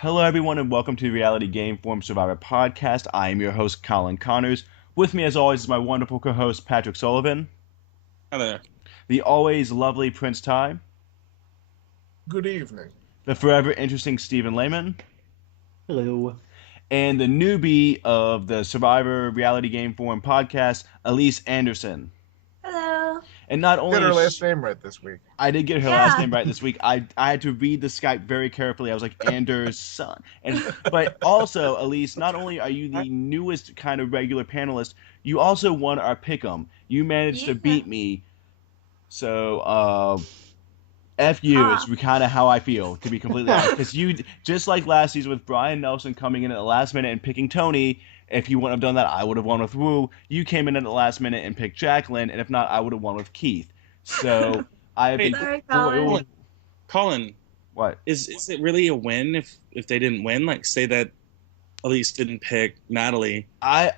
Hello, everyone, and welcome to the Reality Game Form Survivor podcast. I am your host, Colin Connors. With me, as always, is my wonderful co-host, Patrick Sullivan, Hi there. the always lovely Prince Ty, Good evening. the forever interesting Stephen Lehman, Hello. and the newbie of the Survivor Reality Game Form podcast, Elise Anderson. Hello. And not only Got her is last she- name right this week. I did get her Yeah. last name right this week. I had to read the Skype very carefully. I was like, Anders' son. But also, Elise, not only are you the newest kind of regular panelist, you also won our pick'em. You managed to Yeah. beat me. So, F you is kind of how I feel, to be completely honest. Because you, just like last season with Brian Nelson coming in at the last minute and picking Tony, if you wouldn't have done that, I would have won with Wu. You came in at the last minute and picked Jacqueline, and if not, I would have won with Keith. So, I have Hey, been... Sorry, Colin. Colin, What? is it really a win if they didn't win? Like, say that Elise didn't pick Natalie. I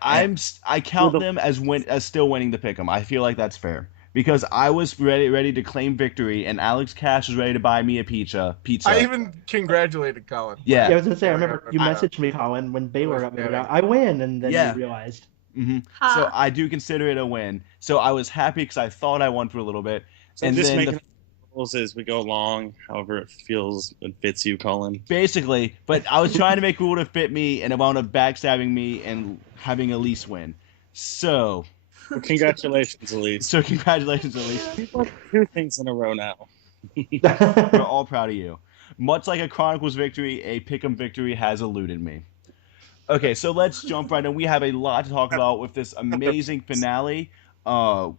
count Well, them as still winning the pick'em. I feel like that's fair because I was ready to claim victory, and Alex Cash was ready to buy me a pizza. I even congratulated Colin. Yeah. Yeah, I was gonna say, I remember you I- messaged me, Colin, when Baylor got voted Yeah. out. I win, and then Yeah. you realized. hmm Ha. So I do consider it a win. So I was happy because I thought I won for a little bit. So And just then making rules as we go along, however it feels and fits you, Colin. Basically, but I was trying to make rule to fit me, and it wound up backstabbing me and having Elise win. So, Well, congratulations, Elise. congratulations, Elise. You've won 2 things in a row now. We're all proud of you. Much like a Chronicles victory, a Pick'em victory has eluded me. Okay, so let's jump right in. We have a lot to talk about with this amazing finale. I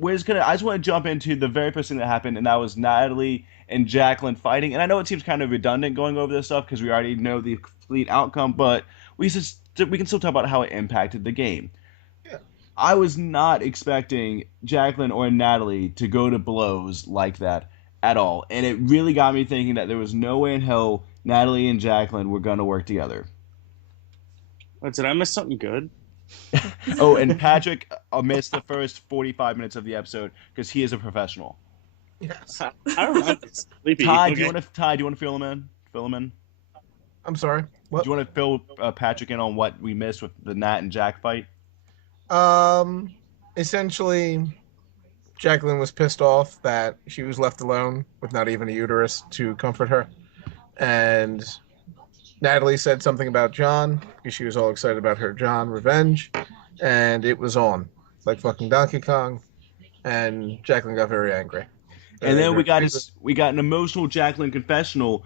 just want to jump into the very first thing that happened, and that was Natalie and Jacqueline fighting. And I know it seems kind of redundant going over this stuff because we already know the complete outcome, but we can still talk about how it impacted the game. Yeah. I was not expecting Jacqueline or Natalie to go to blows like that at all. And it really got me thinking that there was no way in hell Natalie and Jacqueline were going to work together. What, did I miss something good? Oh, and Patrick missed the first 45 minutes of the episode because he is a professional. Yes. I remember sleepy. Ty, Okay. do you want to fill him in? Fill him in? I'm sorry. What? Do you want to fill Patrick in on what we missed with the Nat and Jack fight? Essentially, Jacqueline was pissed off that she was left alone with not even a uterus to comfort her. And Natalie said something about John because she was all excited about her John revenge. And it was on, like fucking Donkey Kong. And Jacqueline got very angry. And then we got an emotional Jacqueline confessional,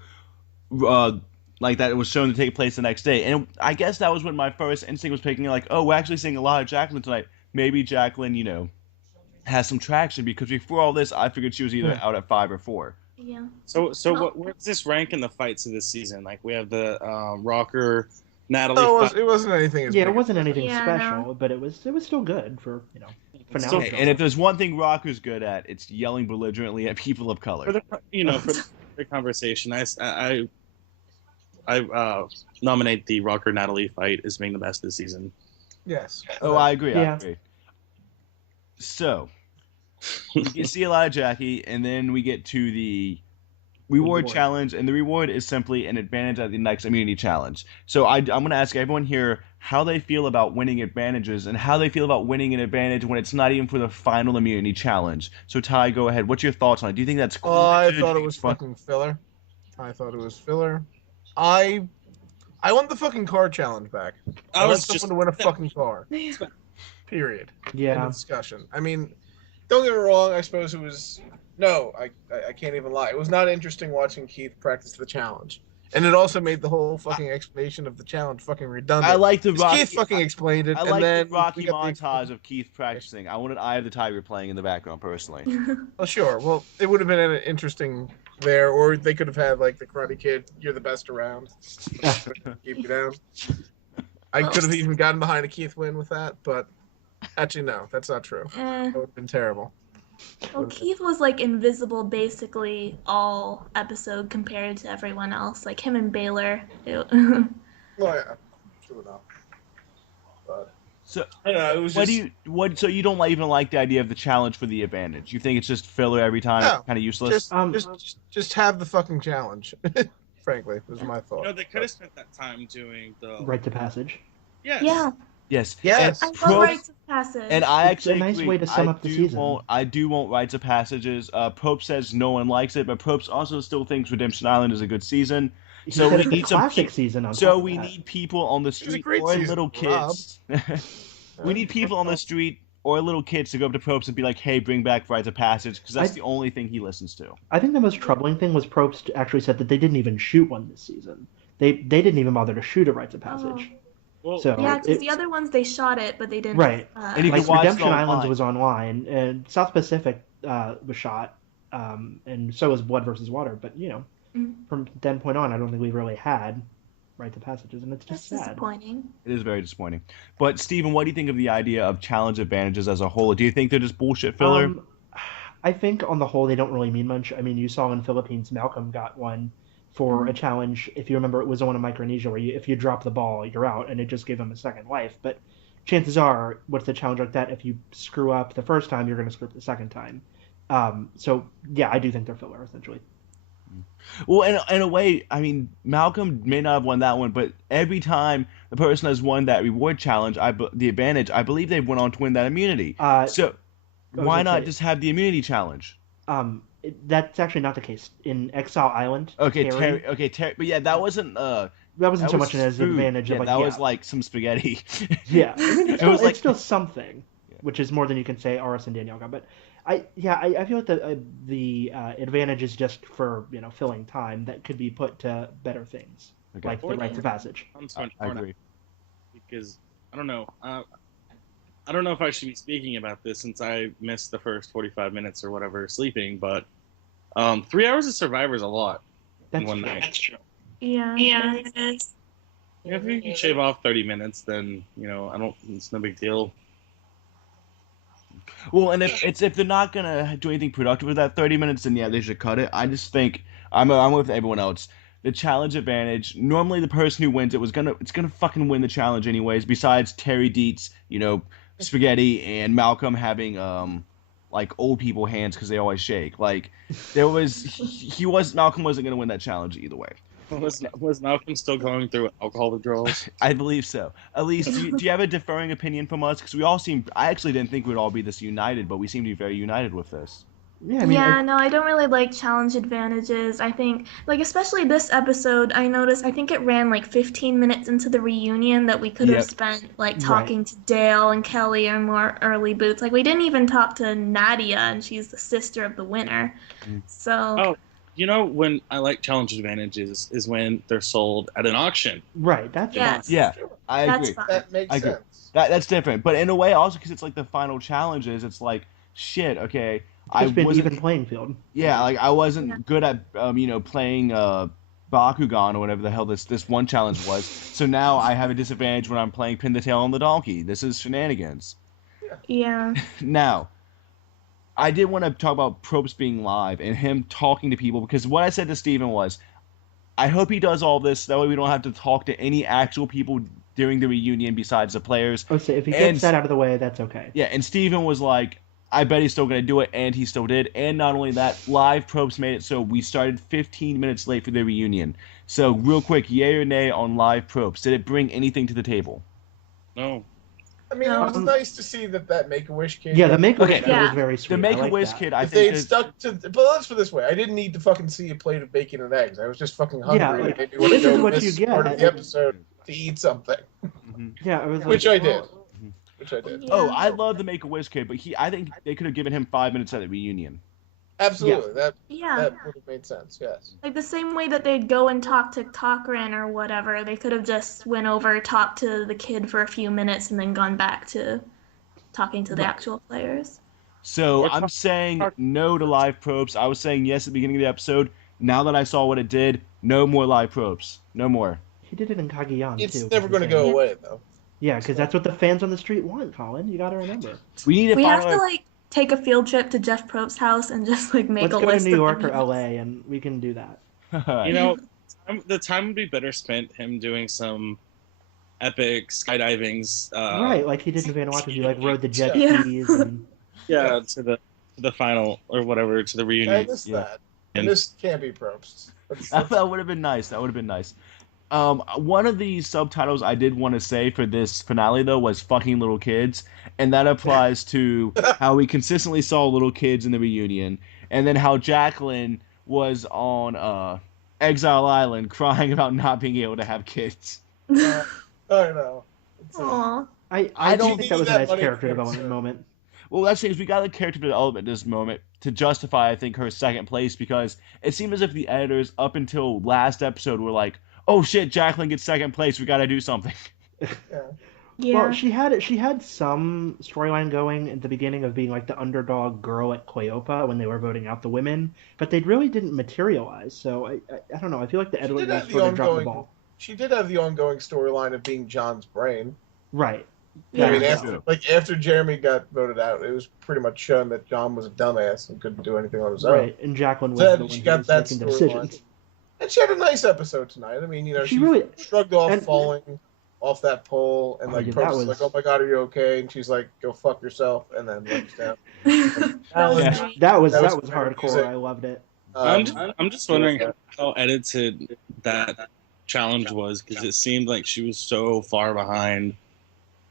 like that was shown to take place the next day. And I guess that was when my first instinct was picking, like, oh, we're actually seeing a lot of Jacqueline tonight. Maybe Jacqueline, has some traction because before all this, I figured she was either out at 5 or 4. Yeah. So where does this rank in the fights of this season? Like, we have the Rocker, Natalie. No, fight. it wasn't anything. As Yeah, big it as- wasn't anything Yeah, special, no. but it was still good for Still- finale. And if there's one thing Rocker's good at, it's yelling belligerently at people of For color. the conversation, I nominate the Rocker Natalie fight as being the best this season. Yes. Oh, I agree. I Yeah. agree. So, you see a lot of Jackie, and then we get to the reward challenge, and the reward is simply an advantage at the next immunity challenge. So I'm going to ask everyone here how they feel about winning advantages and how they feel about winning an advantage when it's not even for the final immunity challenge. So Ty, go ahead. What's your thoughts on it? Do you think that's cool? Oh, I Do you thought it think was it's fun? fucking filler. I thought it was filler. I want the fucking car challenge back. I want someone to win a fucking car. Period. End Yeah. of discussion. I mean, don't get me wrong. I suppose it was. No, I can't even lie. It was not interesting watching Keith practice the challenge, and it also made the whole fucking explanation of the challenge fucking redundant. I like the 'Cause Rocky. Keith fucking explained it, I and like then the Rocky we got the montage of Keith practicing. I wanted Eye of the Tiger playing in the background personally. Oh, sure. Well, it would have been interesting there, or they could have had like the Karate Kid. You're the best around. Keep you down. I could have even gotten behind a Keith win with that, but actually no, that's not true. That would have been terrible. Well, Keith was like invisible basically all episode compared to everyone else. Like him and Baylor. Well, yeah, true enough. But So I don't know. It was What just do you So you don't even like the idea of the challenge for the advantage? You think it's just filler every time, No, kind of useless? just have the fucking challenge. frankly, was my You thought. know, they could have spent that time doing the Rite to passage. Yes. Yeah, Yes. Yes. I And love Probst- rites of passage. And I It's a actually nice agree. way to sum up the season. I do want rites of passages. Probst says no one likes it, but Probst also still thinks Redemption Island is a good season. He So said we it's a need some classic peop- season on top So of we that. need people on the was a street great or season, little Rob. kids. We need people on the street or little kids to go up to Probst and be like, "Hey, bring back rites of passage," because that's the only thing he listens to. I think the most troubling thing was Probst actually said that they didn't even shoot one this season. They didn't even bother to shoot a rites of passage. Well, So Yeah, because it- the other ones they shot it, but they didn't. Right. And you can like watch it Redemption Islands online. was online, and South Pacific was shot, and so was Blood versus Water. But from that point on, I don't think we've really had rites of passages, and it's That's just sad. disappointing. It is very disappointing. But Steven, what do you think of the idea of challenge advantages as a whole? Do you think they're just bullshit filler? I think on the whole they don't really mean much. I mean, you saw in Philippines, Malcolm got one for a challenge. If you remember, it was the one in Micronesia where if you drop the ball, you're out, and it just gave him a second life. But chances are, what's the challenge like that? If you screw up the first time, you're going to screw up the second time. So yeah, I do think they're filler essentially. Well, in a way, I mean, Malcolm may not have won that one, but every time the person has won that reward challenge, the advantage, I believe they went on to win that immunity. So why not just have the immunity challenge? That's actually not the case in Exile Island. Okay, Terry, but yeah, that wasn't that wasn't so much an food. advantage. Yeah, of that was like some spaghetti. Yeah, I mean, It was it's still something, which is more than you can say RS and Danielle got. But I feel like the advantage is just for filling time that could be put to better things, Okay. like the rites of passage. I agree. because I don't know. I don't know if I should be speaking about this since I missed the first 45 minutes or whatever sleeping, but 3 hours of Survivor is a lot in That's one true. night. That's true. Yeah, it is. If you can shave off 30 minutes, then it's no big deal. Well, and if they're not gonna do anything productive with that 30 minutes, then yeah, they should cut it. I just think I'm with everyone else. The challenge advantage. Normally, the person who wins it's gonna fucking win the challenge anyways. Besides Terry Dietz, spaghetti, and Malcolm having like old people hands because they always shake. Like Malcolm wasn't gonna win that challenge either way. Was Malcolm still going through alcohol withdrawals? I believe so. Elise, do you have a differing opinion from us? Because I actually didn't think we'd all be this united, but we seem to be very united with this. Yeah, I mean, No, I don't really like challenge advantages. I think, especially this episode, I noticed, I think it ran 15 minutes into the reunion that we could have spent, talking to Dale and Kelly or more early boots. We didn't even talk to Nadia, and she's the sister of the winner. So. Oh, when I like challenge advantages is when they're sold at an auction. right. That's Yes. Yeah, I agree. That's fine. That makes I agree. sense. That's different, but in a way also because it's the final challenges. It's shit. Okay, It's been wasn't even playing field. Yeah, I wasn't good at playing Bakugan or whatever the hell this one challenge was. So now I have a disadvantage when I'm playing Pin the Tail on the Donkey. This is shenanigans. Yeah. Now, I did want to talk about Probst being live and him talking to people because what I said to Steven was, I hope he does all this. That way we don't have to talk to any actual people during the reunion besides the players. Oh, so if he gets that out of the way, that's okay. Yeah, and Steven was like, I bet he's still going to do it, and he still did. And not only that, live Probst made it so we started 15 minutes late for the reunion. So real quick, yay or nay on live Probst? Did it bring anything to the table? No. I mean, it was nice to see that Make-A-Wish kid. Yeah, the Make-A-Wish Okay. kid Yeah. was very sweet. The I like Make-A-Wish that. kid, I If they think... had stuck to, but let's put it this way: I didn't need to fucking see a plate of bacon and eggs. I was just fucking hungry. Yeah, and like, made me want this to is go what to you this get. part of the episode to eat something, Yeah, it was like, which I did. Which I did. Yeah. Oh, I love the Make-A-Wish kid, but I think they could have given him 5 minutes at the reunion. Absolutely, that Yeah. would have made sense. Yes. The same way that they'd go and talk to Cochran or whatever, they could have just went over, talked to the kid for a few minutes, and then gone back to talking to the actual players. So Or I'm saying no to live probes. I was saying yes at the beginning of the episode. Now that I saw what it did, no more live probes. No more. he did it in Cagayan, It's too. never going to go away, though. Yeah, because that's what the fans on the street want, Colin. You got to remember. We need to We have find to take a field trip to Jeff Probst's house and just make Let's a go list to New York of or the LA, and we can do that. The time would be better spent him doing some epic skydivings. Right, like he did in Vanuatu. He rode the jet Yeah. skis. And... Yeah, to the final or whatever, to the I reunion. missed Yeah. that. And this can't be Probst. That would have been nice. That would have been nice. One of the subtitles I did want to say for this finale, though, was fucking little kids. And that applies to how we consistently saw little kids in the reunion. And then how Jacqueline was on Exile Island crying about not being able to have kids. I know. Aw. I don't think that was a need nice that money character for development it. moment. Well, that's the thing is we got the character development in this moment to justify, I think, her second place because it seemed as if the editors, up until last episode, were like, "Oh shit, Jacqueline gets second place. We got to do something." Yeah. Yeah. Well, she had some storyline going at the beginning of being like the underdog girl at Cleopa when they were voting out the women, but they really didn't materialize. So I don't know. I feel like the She did editor have the sort of dropped the ongoing. ball. She did have the ongoing storyline of being John's brain. Right. Yeah. I mean, True. after Jeremy got voted out, it was pretty much shown that John was a dumbass and couldn't do anything on his own. Right. And Jacqueline was Then the one she who got was that making the storyline. decisions. And she had a nice episode tonight. I mean, She really shrugged off and- falling off that pole, and Oh, like yeah, Probst that was was- like, "Oh my God, are you okay?" And she's like, "Go fuck yourself," and then looks down. That was Yeah. great. That was That was hardcore. music. I loved it. I'm just wondering how edited that challenge was because it seemed like she was so far behind,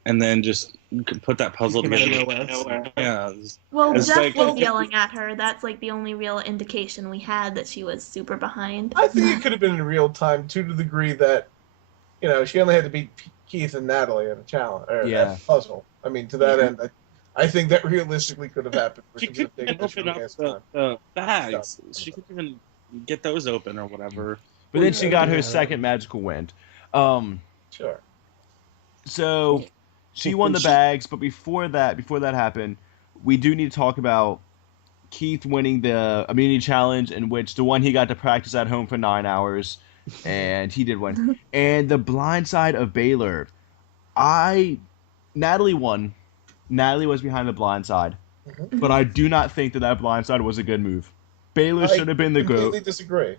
and then just put that puzzle Came out of together. nowhere. Yeah, Well, It's Jeff like- was yelling at her. That's like the only real indication we had that she was super behind. I think it could have been in real time to the degree that, she only had to beat Keith and Natalie at a challenge or Yeah. at a puzzle. I mean, to that Yeah. end, I think that realistically could have happened. she could even open up the bags. She could even get those open or whatever. But then she got her Yeah. second magical wind. Sure. So she won the bags, but before that happened, we do need to talk about Keith winning the immunity challenge, in which the one he got to practice at home for 9 hours, and he did win. And the blind side of Baylor, Natalie won. Natalie was behind the blind side, Mhm. but I do not think that blind side was a good move. Baylor should have been the completely GOAT. disagree.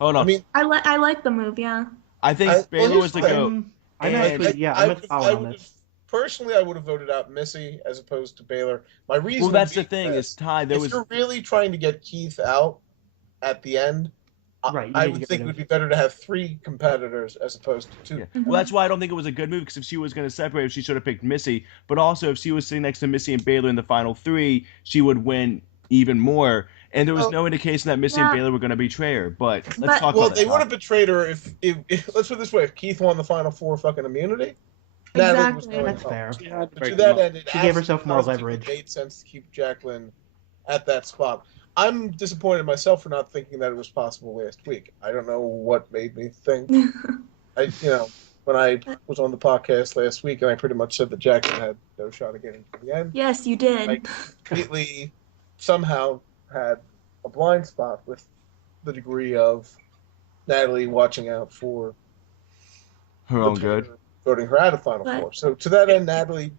Hold on, I mean, I like the move, yeah. I think well, Baylor here's was the the thing. GOAT. I'm And- actually, I'm with Colin on would've- this. Personally, I would have voted out Missy as opposed to Baylor. My reason. Well, that's the being thing. this, It's tied. There if was you're really trying to get Keith out at the end, Right, you I need to would get think rid it of- would be better to have 3 competitors as opposed to 2. Yeah. Well, that's why I don't think it was a good move, because if she was going to separate, she should have picked Missy. But also, if she was sitting next to Missy and Baylor in the final 3, she would win even more. And there was Oh. no indication that Missy Yeah. and Baylor were going to betray her. But let's But- talk Well, about they that. would have betrayed her if let's put it this way: if Keith won the final 4 fucking immunity, Natalie was Exactly. going That's home. fair. She had to But break to them that up. end, it She gave herself more absolutely leverage. made sense to keep Jacqueline at that spot. I'm disappointed myself for not thinking that it was possible last week. I don't know what made me think. When I was on the podcast last week, and I pretty much said that Jacqueline had no shot of getting to the end. Yes, you did. Like, completely somehow had a blind spot with the degree of Natalie watching out for her own good. voting her out of Final But- Four. So to that end, Natalie,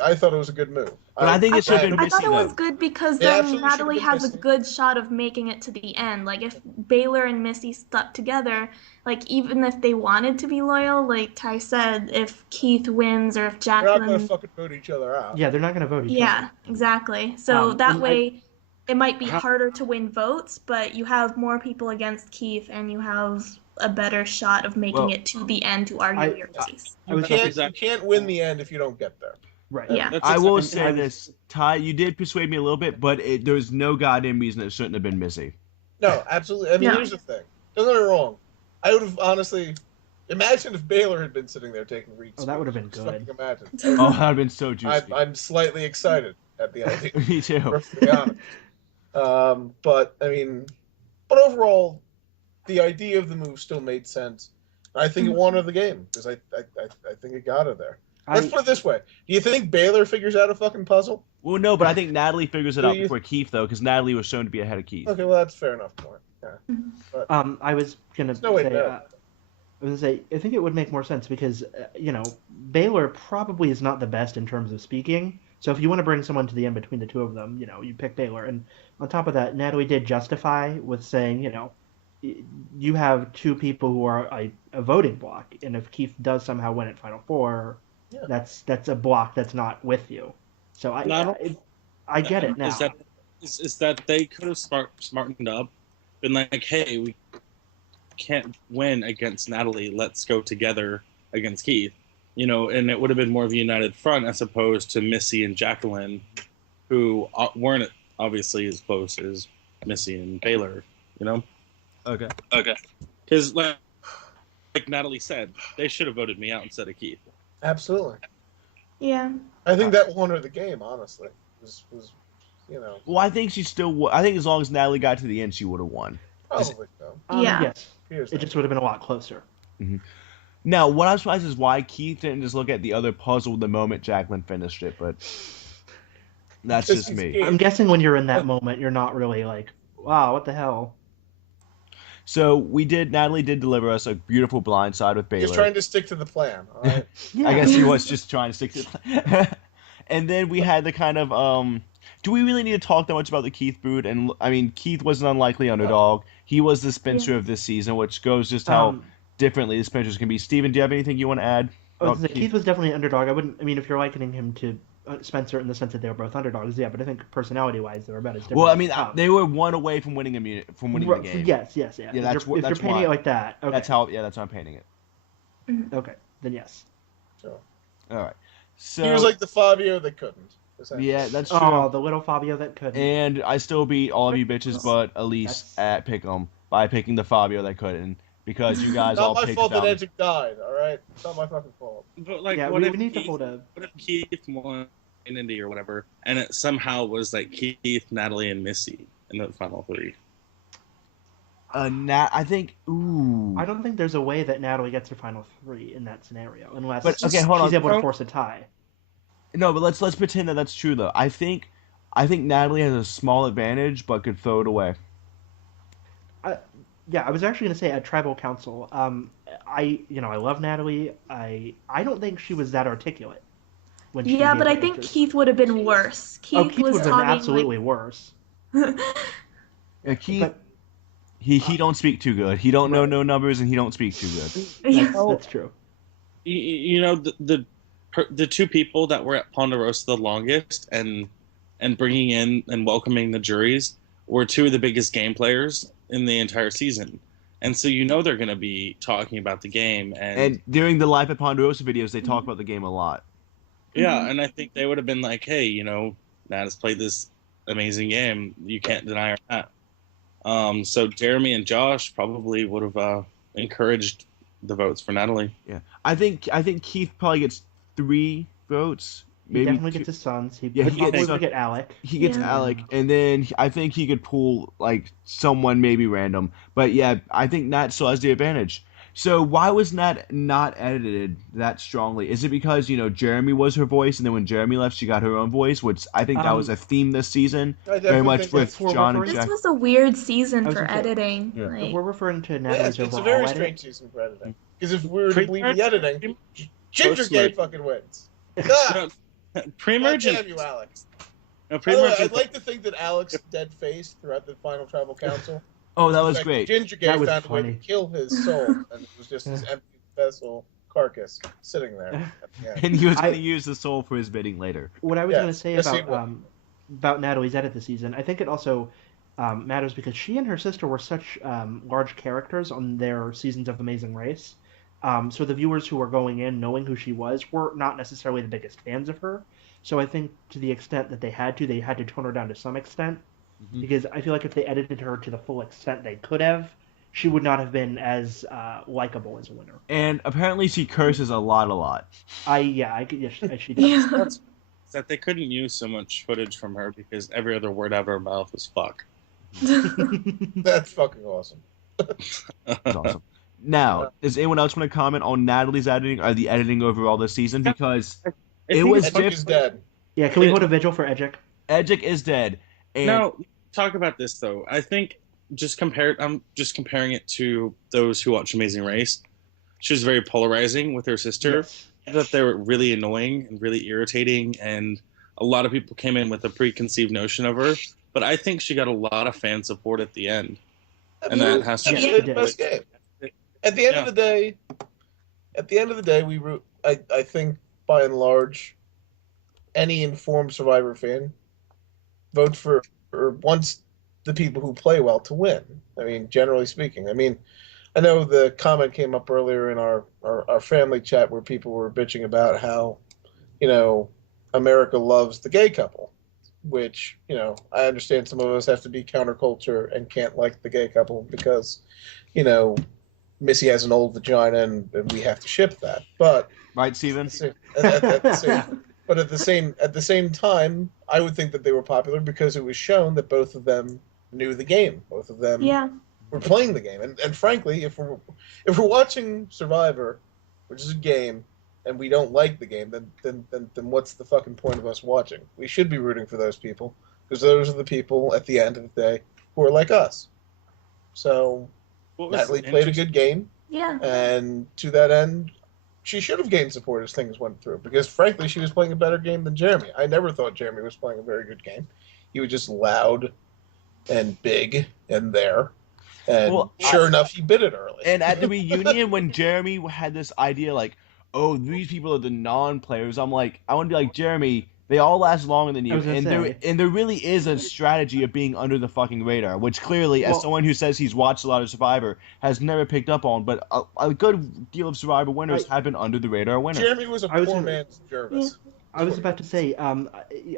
I thought it was a good move. But I think it should have been I Missy, thought it was though. good because Yeah, then absolutely should've Natalie been has a Missy. good shot of making it to the end. Like if Baylor and Missy stuck together, like even if they wanted to be loyal, like Ty said, if Keith wins or if They're not going to Jacqueline, fucking vote each other out. Yeah, they're not going to vote each yeah, other. exactly. So Um, that and way, it might be How- harder to win votes, but you have more people against Keith, and you have a better shot of making Well, it to the end to argue I- your case. I was You Exactly. can't win the end if you don't get there. right. Yeah. That's I will exactly- say this, Ty, you did persuade me a little bit, but there was no goddamn reason it shouldn't have been Missy. No, absolutely. I mean, No. here's the thing. Don't get me wrong. I would have honestly imagine if Baylor had been sitting there taking reads. Oh, that would have been Just good. fucking imagine. Oh, that would have been so juicy. I'm slightly excited at the idea. Me too. Perfectly honest. But overall, the idea of the move still made sense. I think it won her the game because I think it got her there. Let's put it this way: do you think Baylor figures out a fucking puzzle? Well, no, but I think Natalie figures it Do out you- before Keith, though, because Natalie was shown to be ahead of Keith. Okay, well that's fair enough point. Yeah. I was gonna no way say, to know. I was gonna say, I think it would make more sense because Baylor probably is not the best in terms of speaking. So if you want to bring someone to the end between the two of them, you pick Baylor. And on top of that, Natalie did justify with saying, you have 2 people who are a voting block, and if Keith does somehow win at Final Four, Yeah. that's a block that's not with you. So I get it now. Is that they could have smartened up been like, hey, we can't win against Natalie. Let's go together against Keith. And it would have been more of a united front as opposed to Missy and Jacqueline, who weren't obviously as close as Missy and Baylor. Okay. Because like Natalie said, they should have voted me out instead of Keith. Absolutely. Yeah. I think that won her the game, honestly. Was Well, I think she still. I think as long as Natalie got to the end, she would have won. probably so. Yeah. Yes. Here's It just would have been a lot closer. Now, what I'm surprised is why Keith didn't just look at the other puzzle the moment Jacqueline finished it, but that's Because just he's me. Keith. I'm guessing when you're in that moment, you're not really like, wow, what the hell? So Natalie did deliver us a beautiful blindside with Baylor. He's trying to stick to the plan. All right. Yeah. I guess he was just trying to stick to And then we had the kind of, do we really need to talk that much about the Keith boot? And, I mean, Keith was an unlikely underdog. He was the Spencer of this season, which goes just how differently the Spencers can be. Steven, do you have anything you want to add? Keith was definitely an underdog. If you're likening him to Spencer in the sense that they were both underdogs, yeah, but I think personality-wise, they were about as different. Well, I mean, they were one away from winning the game. Yes. Yeah, if you're painting why. it like that, okay. That's how I'm painting it. Okay, then yes. So All right. So he was like the Fabio that couldn't. yeah, that's true. Oh, the little Fabio that couldn't. And I still beat all of you bitches but Elise at Pick'em by picking the Fabio that couldn't, because you guys all Not my picked fault that Falcon. Edgic died. All right, it's not my fucking fault. But like, Yeah, what we if need to Keith- hold a. What if Keith won in Indy or whatever, and it somehow was like Keith, Natalie, and Missy in the final three? I think. Ooh. I don't think there's a way that Natalie gets her final three in that scenario, unless But, okay, hold she's on. able to force a tie. No, but let's pretend that that's true though. I think Natalie has a small advantage, but could throw it away. Yeah, I was actually going to say at Tribal Council, I love Natalie. I don't think she was that articulate. When she Yeah, gave but I her think answers. Keith would have been worse. Keith was would have been talking absolutely worse. Yeah, Keith. But- He don't speak too good. He don't know no numbers, and he don't speak too good. That's true. The two people that were at Ponderosa the longest and bringing in and welcoming the juries were two of the biggest game players in the entire season. And so they're going to be talking about the game. And during the Live at Ponderosa videos, they talk about the game a lot. Yeah, and I think they would have been like, hey, Nat has played this amazing game. You can't deny her that. So Jeremy and Josh probably would have encouraged the votes for Natalie. Yeah, I think Keith probably gets 3 votes. He Maybe definitely 2. gets his sons. He Yeah, he gets get Alec. He gets Yeah. Alec, and then I think he could pull like someone maybe random. But yeah, I think Nat still has the advantage. So why was Nat not edited that strongly? Is it because Jeremy was her voice, and then when Jeremy left, she got her own voice, which I think that was a theme this season, I definitely very much think with that's what John and we're This Jack. was a weird season I was for gonna say- editing. Yeah. Like, We're referring to Yeah, Natalie's it's a overall very edit. strange season for editing. Because if we were to believe the editing, Ginger Post Gay merge. fucking wins. Ah, God Pre-merge damn and you, Alex. no, By the way, pre-merge. I'd like to think that Alex dead face throughout the final tribal council. Oh, that In was fact, great. Ginger Gay That was found a way funny. to kill his soul, and it was just his empty vessel carcass sitting there. At the end. And he was going to use the soul for his bidding later. What I was Yes, going to say yes, he will. about Natalie's edit this season, I think it also matters because she and her sister were such large characters on their seasons of Amazing Race. So the viewers who were going in knowing who she was were not necessarily the biggest fans of her. So I think to the extent that they had to tone her down to some extent. Because I feel like if they edited her to the full extent they could have, she would not have been as likable as a winner. And apparently she curses a lot. She does. yeah. That they couldn't use so much footage from her because every other word out of her mouth was fuck. That's fucking awesome. That's awesome. Now, does anyone else want to comment on Natalie's editing or the editing overall this season? Because it was Edgic is dead. Yeah, can we hold a vigil for Edgic? Edgic is dead. And Now, talk about this though. I think I'm just comparing it to those who watch Amazing Race. She was very polarizing with her sister. Yes. That they were really annoying and really irritating, and a lot of people came in with a preconceived notion of her. But I think she got a lot of fan support at the end, and that has to She do did the best game. At the end of the day, I think by and large, any informed Survivor fan votes for, or once the people who play well to win. I mean, generally speaking. I mean, I know the comment came up earlier in our family chat where people were bitching about how, America loves the gay couple, which, I understand some of us have to be counterculture and can't like the gay couple because, you know, Missy has an old vagina and we have to ship that. But Right, Steven? but at the same time, I would think that they were popular because it was shown that both of them knew the game. Both of them Yeah. were playing the game. And frankly, if we're watching Survivor, which is a game, and we don't like the game, then what's the fucking point of us watching? We should be rooting for those people because those are the people at the end of the day who are like us. So Natalie played a good game. Yeah. And to that end, she should have gained support as things went through because, frankly, she was playing a better game than Jeremy. I never thought Jeremy was playing a very good game. He was just loud and big and there. And sure enough, he bit it early. And at the reunion, when Jeremy had this idea, like, oh, these people are the non-players, I'm like, I want to be like, Jeremy, they all last longer than you. And there really is a strategy of being under the fucking radar, which clearly, as someone who says he's watched a lot of Survivor, has never picked up on, but a good deal of Survivor winners have been under the radar winners. Jeremy was a poor man's Jervis. Yeah. I was about to say,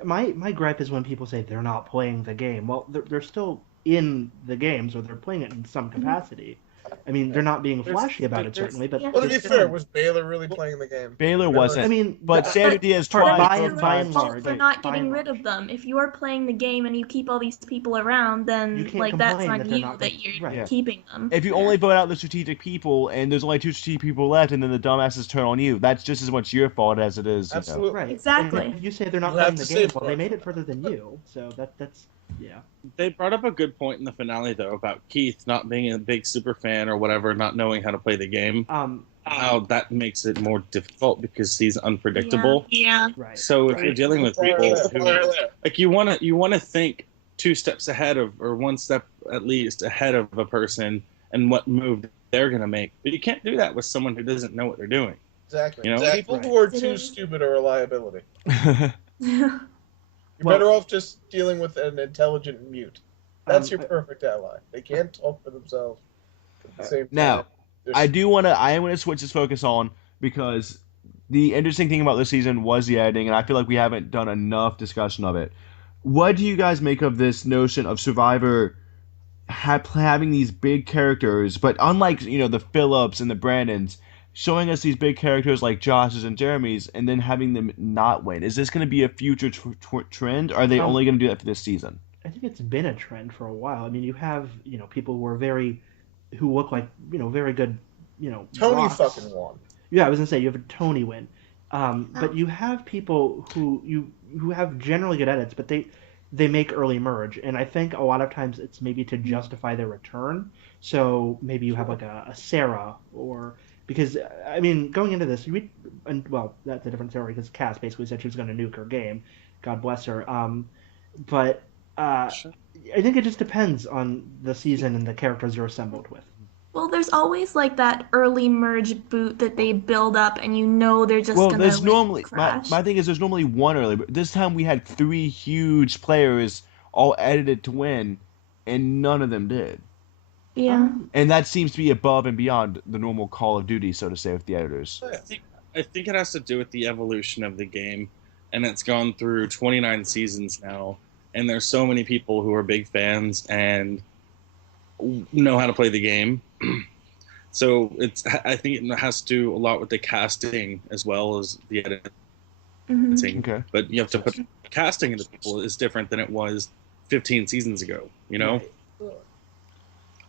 my gripe is when people say they're not playing the game. Well, they're still in the game, so they're playing it in some capacity. I mean, they're not being flashy about it, certainly, but... Well, to be fair, was Baylor really playing the game? Baylor wasn't. I mean, but Sandra Diaz tried. By and large, for not getting rid of them. If you are playing the game and you keep all these people around, then like that's on you that you're keeping them. If you only vote out the strategic people and there's only 2 strategic people left, and then the dumbasses turn on you, that's just as much your fault as it is. Absolutely, right? Exactly. And if you say they're not playing the game, well, they made it further than you, so that's. Yeah. They brought up a good point in the finale, though, about Keith not being a big super fan or whatever, not knowing how to play the game. How that makes it more difficult because he's unpredictable. Yeah. Right. So if you're dealing with people who, like, you want to think 2 steps ahead of, or 1 step at least ahead of a person and what move they're going to make. But you can't do that with someone who doesn't know what they're doing. Exactly. You know? People who are too stupid are a liability. You're better off just dealing with an intelligent mute. That's your perfect ally. They can't talk for themselves at the same time. Now, I am going to switch this focus on because the interesting thing about this season was the editing, and I feel like we haven't done enough discussion of it. What do you guys make of this notion of Survivor having these big characters, but unlike, the Phillips and the Brandons, showing us these big characters like Josh's and Jeremy's, and then having them not win? Is this going to be a future trend, or are they only going to do that for this season? I think it's been a trend for a while. I mean, you have, people who look like, very good, Tony rocks. fucking won. Yeah, I was going to say, you have a Tony win. But you have people who have generally good edits, but they make early merge, and I think a lot of times it's maybe to justify their return. So maybe you have like a Sarah, or... Because, I mean, going into this, that's a different story because Cass basically said she was going to nuke her game. God bless her. But I think it just depends on the season and the characters you're assembled with. Well, there's always like that early merge boot that they build up, and they're just going to crash. My thing is there's normally one early, but this time we had 3 huge players all edited to win, and none of them did. Yeah. And that seems to be above and beyond the normal Call of Duty, so to say, with the editors. I think it has to do with the evolution of the game, and it's gone through 29 seasons now, and there's so many people who are big fans and know how to play the game. So I think it has to do a lot with the casting as well as the editing. Mm-hmm. Okay. But you have to put casting into people is different than it was 15 seasons ago, Right.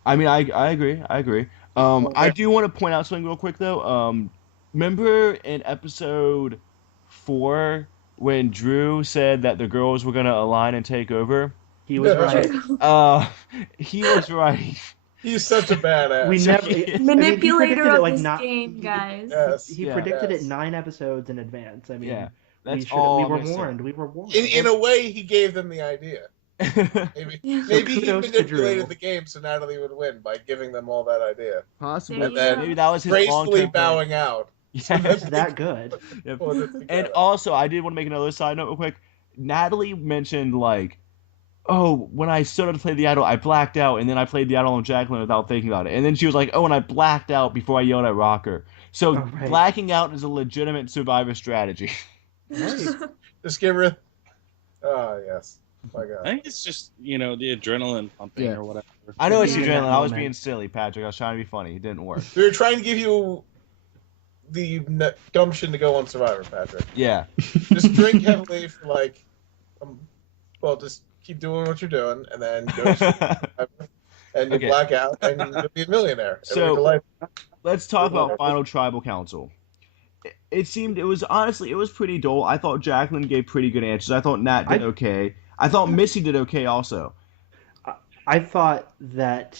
I mean, I agree. I do want to point out something real quick, though. Remember in episode 4 when Drew said that the girls were going to align and take over? He was right. He was right. He's such a badass. We never manipulator of this game, guys. Yes, he predicted it 9 episodes in advance. I mean, that's we were warned. We were warned. In a way, he gave them the idea. Maybe he manipulated the game so Natalie would win by giving them all that idea. Possibly. And then maybe that was his gracefully bowing out. Yeah. It's that good. Yep. And also, I did want to make another side note real quick. Natalie mentioned, like, oh, when I stood up to play the idol, I blacked out, and then I played the idol on Jacqueline without thinking about it. And then she was like, oh, and I blacked out before I yelled at Rocker. So Oh, right. blacking out is a legitimate survivor strategy. Right. Just give her. Oh yes. My I God. think it's just the adrenaline pumping Yeah. or whatever. I know it's Being in that adrenaline. I was moment. being silly, Patrick. I was trying to be funny. It didn't work. We were trying to give you the gumption to go on Survivor, Patrick. Yeah. Just drink heavily for like, just keep doing what you're doing, and then go to Survivor, and you Okay. black out, and you'll be a millionaire. So- It'll be delightful. Let's talk about Final Tribal Council. It was pretty dull. I thought Jacqueline gave pretty good answers. I thought Nat did okay. I thought Missy did okay also. I thought that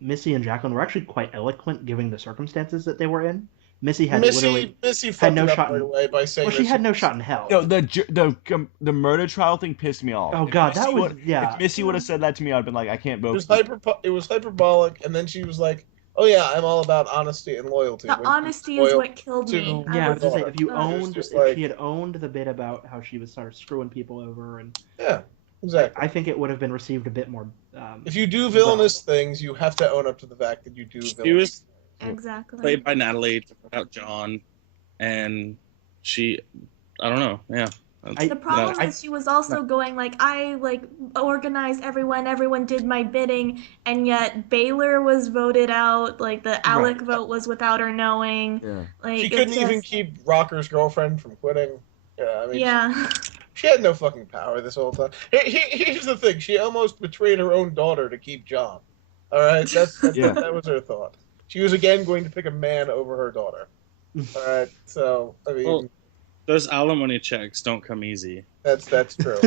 Missy and Jacqueline were actually quite eloquent given the circumstances that they were in. Missy had literally Missy fucked no it up shot right in- away by saying well, she that had no shot in hell. No, the murder trial thing pissed me off. Oh If God, Missy that was would- yeah. If Missy would have said that to me, I'd been like, I can't vote. it was hyperbolic, and then she was like, "Oh yeah, I'm all about honesty and loyalty." The When honesty she's is loyal what killed me. to- I Yeah, I was was gonna say daughter. if you Oh. owned, just if like- she had owned the bit about how she was sort of screwing people over, and Yeah, exactly. I think it would have been received a bit more. If you do villainous things, you have to own up to the fact that you do villainous. She was Exactly. played by Natalie to put out John, and I don't know, yeah. The problem is she was also going like, I organized everyone did my bidding, and yet Baylor was voted out, like the Alec vote was without her knowing. Yeah. Like She it's couldn't even just- keep Rocker's girlfriend from quitting. Yeah, I mean, Yeah. she had no fucking power this whole time. Here's the thing: she almost betrayed her own daughter to keep John. All right, Yeah. that was her thought. She was again going to pick a man over her daughter. All right, so I mean, Well, those alimony checks don't come easy. that's true.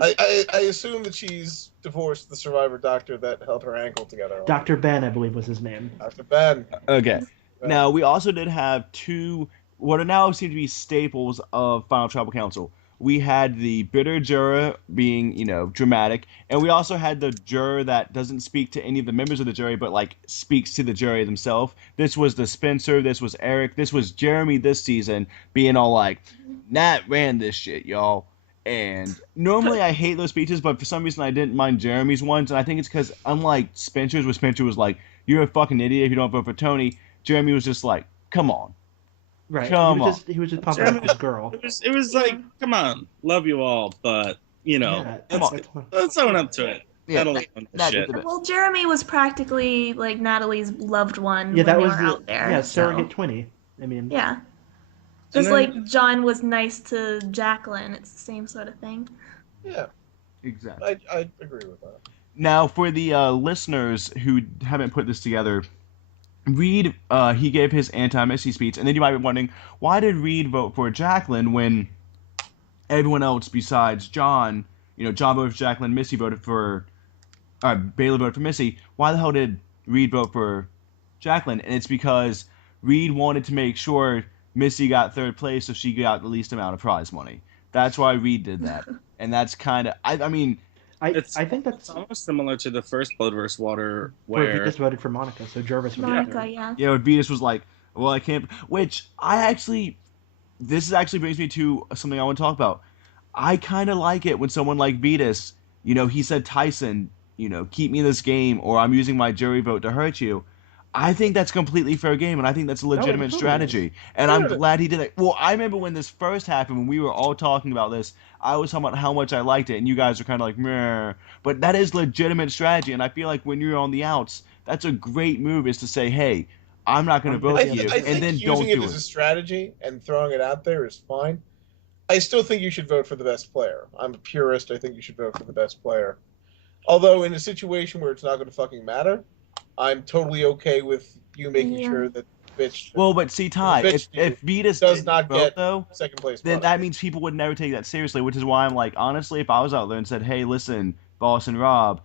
I assume that she's divorced the survivor doctor that held her ankle together. Dr. Ben, I believe, was his name. Dr. Ben. Okay. Ben. Now, we also did have two, what now seem to be staples of Final Tribal Council. We had the bitter juror being, dramatic, and we also had the juror that doesn't speak to any of the members of the jury, but, speaks to the jury themselves. This was the Spencer, this was Eric, this was Jeremy this season, being all like, Nat ran this shit, y'all. And normally I hate those speeches, but for some reason I didn't mind Jeremy's ones, and I think it's because, unlike Spencer's, where Spencer was like, you're a fucking idiot if you don't vote for Tony, Jeremy was just like, come on. Right. Come he was just pumping up his girl. It was like, come on, love you all, but Yeah, come on. let's own up to it. Yeah, That'll own the Nat shit. did the best. Well, Jeremy was practically like Natalie's loved one Yeah, that when was they were out there. yeah, so- surrogate twinny. I mean, Yeah. Just then- like John was nice to Jacqueline, it's the same sort of thing. Yeah, Exactly. I agree with that. Now, for the listeners who haven't put this together, Reed, he gave his anti-Missy speech, and then you might be wondering, why did Reed vote for Jacqueline when everyone else besides John, John voted for Jacqueline, Missy voted for, Baylor voted for Missy. Why the hell did Reed vote for Jacqueline? And it's because Reed wanted to make sure Missy got third place so she got the least amount of prize money. That's why Reed did that. And that's kind of, I mean... I think that's It's almost similar to the first Blood vs. Water, where where Vetus voted for Monica, so Jervis would Monica, yeah. Vetus was like, well, I can't... Which, this actually brings me to something I want to talk about. I kind of like it when someone like Vetus, he said, Tyson, keep me in this game, or I'm using my jury vote to hurt you. I think that's completely fair game, and I think that's a legitimate totally strategy. And I'm glad he did it. Well, I remember when this first happened, when we were all talking about this, I was talking about how much I liked it, and you guys were kind of like, meh. But that is legitimate strategy, and I feel like when you're on the outs, that's a great move, is to say, hey, I'm not going to vote for you, I think and then using don't it do as a it. strategy and throwing it out there is fine. I still think you should vote for the best player. I'm a purist. I think you should vote for the best player. Although in a situation where it's not going to fucking matter, I'm totally okay with you making sure that bitch Well, but see, Ty, if Vetus does didn't not vote, get though, second place. then money. that means people would never take that seriously, which is why I'm like, honestly, if I was out there and said, hey, listen, Boss and Rob,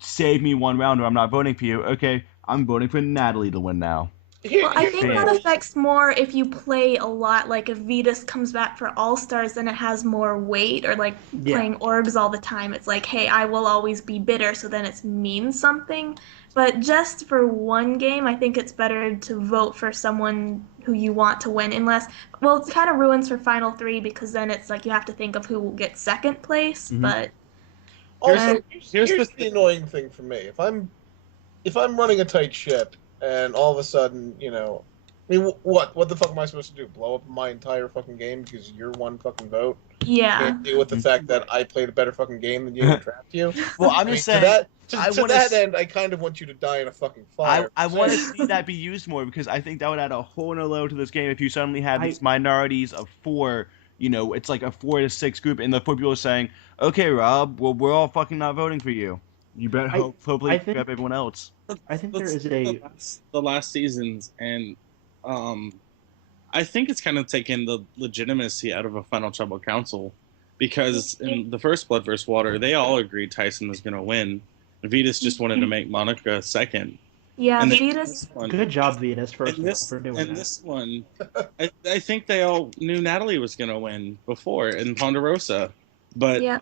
save me one round or I'm not voting for you, okay, I'm voting for Natalie to win now. Well, I think Yeah. that affects more if you play a lot. Like if Vetus comes back for All Stars, then it has more weight. Or like Yeah. playing orbs all the time, it's like, hey, I will always be bitter, so then it means something. But just for one game, I think it's better to vote for someone who you want to win, unless, well, it kind of ruins for Final Three because then it's like you have to think of who will get second place. Mhm. But Also, here's here's the the annoying thing for me. If I'm running a tight ship and all of a sudden, I mean, what the fuck am I supposed to do? Blow up my entire fucking game because you're one fucking vote? yeah, Can't deal with the fact that I played a better fucking game than you and trapped you. Well, I'm I mean, just to saying. that I to wanna that s- end, I kind of want you to die in a fucking I, fire. I want to see that be used more because I think that would add a whole nother level to this game if you suddenly had these minorities of four. It's like a 4 to 6 group, and the four people are saying, "Okay, Rob, well, we're all fucking not voting for you. You better hopefully I grab think everyone else." I think there let's is see a the last seasons, and I think it's kind of taken the legitimacy out of a Final Trouble Council because in the first Blood vs. Water, they all agreed Tyson was going to win. Vetus just wanted to make Monica second. yeah. And then Vetus, this one, good job, Vetus, first and of all, for doing that. this one, I think they all knew Natalie was going to win before in Ponderosa, but yeah.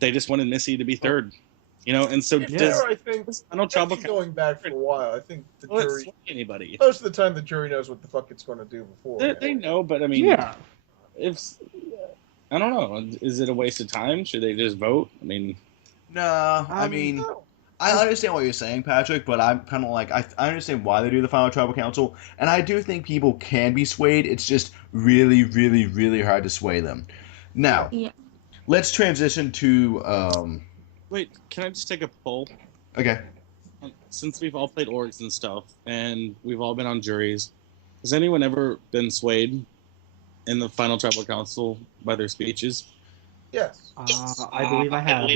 they just wanted Missy to be third. And so To be does fair, I think Final I've Trouble been going back for a while. I think the Council jury, sway anybody? most of the time, the jury knows what the fuck it's going to do before. They know, but I mean, Yeah, if I don't know, is it a waste of time? Should they just vote? I mean, Nah, I mean, No. I understand what you're saying, Patrick, but I'm kind of like I understand why they do the Final Tribal Council, and I do think people can be swayed. It's just really, really, really hard to sway them. Now, Yeah. let's transition to wait, can I just take a poll? okay. Since we've all played orgs and stuff, and we've all been on juries, has anyone ever been swayed in the Final Tribal Council by their speeches? Yes. I believe I have.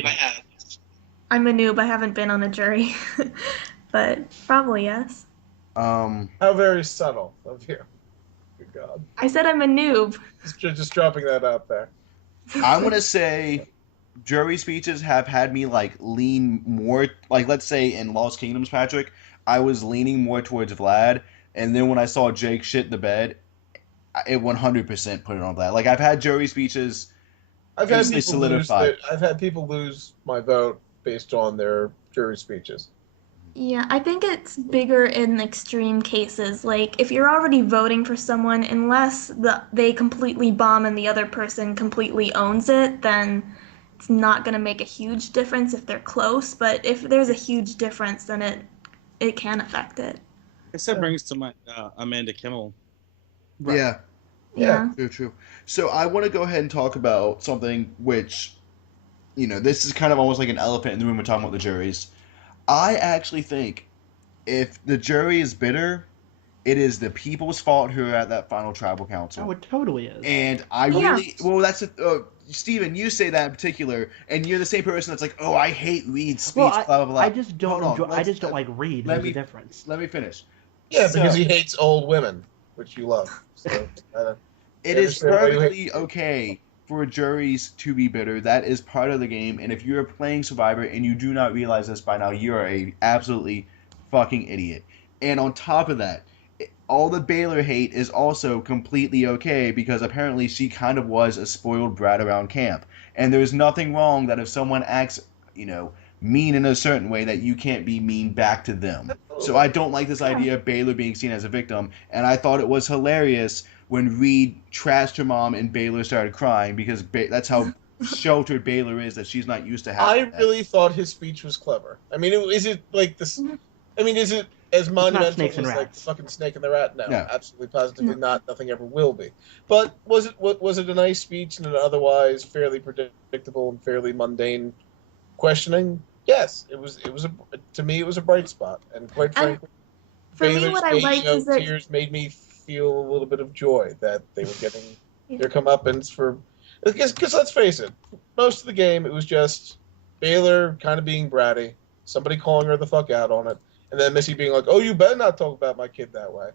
I'm a noob. I haven't been on a jury, but probably yes. Um, How very subtle of you. Good God. I said I'm a noob. Just dropping that out there. I'm gonna say jury speeches have had me like lean more, like let's say in Lost Kingdoms, Patrick, I was leaning more towards Vlad, and then when I saw Jake shit the bed, it 100% put it on Vlad. Like I've had jury speeches. I've had Basically people lose. solidified. I've had people lose my vote based on their jury speeches. Yeah, I think it's bigger in extreme cases. Like if you're already voting for someone, unless they completely bomb and the other person completely owns it, then it's not going to make a huge difference if they're close. But if there's a huge difference, then it can affect it. I guess that brings to mind Amanda Kimmel. Right. Yeah, Yeah. true. So I want to go ahead and talk about something which, this is kind of almost like an elephant in the room when talking about the juries. I actually think if the jury is bitter, it is the people's fault who are at that final tribal council. Oh, it totally is. And I Yeah. really, well, that's Steven, you say that in particular, and you're the same person that's like, oh, I hate Reed's speech, Well, blah, blah, blah. I just don't Hold on, enjoy. I just don't like Reed. let There's me- a difference. Let me finish. Yeah, So- because he hates old women, which you love. So, It Yeah, is understand why you perfectly okay for juries to be bitter. That is part of the game. And if you're playing Survivor and you do not realize this by now, you are a absolutely fucking idiot. And on top of that, all the Baylor hate is also completely okay because apparently she kind of was a spoiled brat around camp. And there's nothing wrong that if someone acts, mean in a certain way that you can't be mean back to them. So I don't like this idea of Baylor being seen as a victim. And I thought it was hilarious when Reed trashed her mom and Baylor started crying because that's how sheltered Baylor is, that she's not used to having I really thought his speech was clever. I mean, is it like this? I mean, is it as monumental snakes as and like rats. the fucking snake and the rat? No, No. absolutely, positively not. Nothing ever will be. But was it a nice speech and an otherwise fairly predictable and fairly mundane questioning? Yes, it was. To me, it was a bright spot, and quite And frankly, for me, Baylor's what I liked is that tears made me feel a little bit of joy that they were getting Yeah. their comeuppance for. Because let's face it, most of the game it was just Baylor kind of being bratty, somebody calling her the fuck out on it, and then Missy being like, "Oh, you better not talk about my kid that way."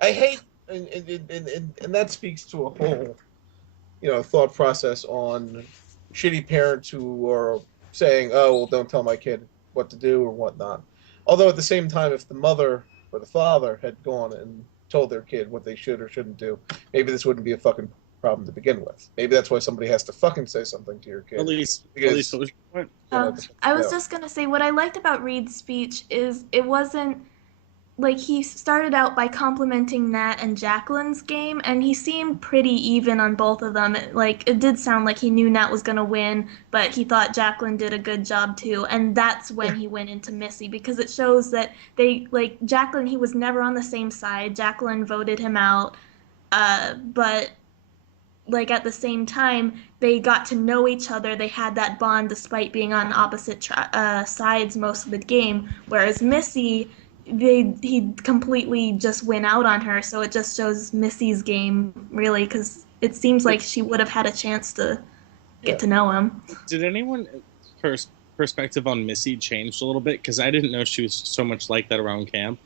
I hate, and that speaks to a whole, thought process on shitty parents who are saying, "Oh, well, don't tell my kid what to do or whatnot." Although at the same time, if the mother or the father had gone and told their kid what they should or shouldn't do, maybe this wouldn't be a fucking problem to begin with. Maybe that's why somebody has to fucking say something to your kid. Elise, Because- Elise, What? I was just gonna say what I liked about Reed's speech is it wasn't like he started out by complimenting Nat and Jacqueline's game, and he seemed pretty even on both of them. It did sound like he knew Nat was gonna win, but he thought Jacqueline did a good job too, and that's when he went into Missy because it shows that Jacqueline, he was never on the same side. Jacqueline voted him out, but at the same time they got to know each other. They had that bond despite being on opposite sides most of the game, whereas Missy, he completely just went out on her, so it just shows Missy's game really, because it seems like she would have had a chance to get to know him. Did anyone perspective on Missy changed a little bit? Because I didn't know she was so much like that around camp.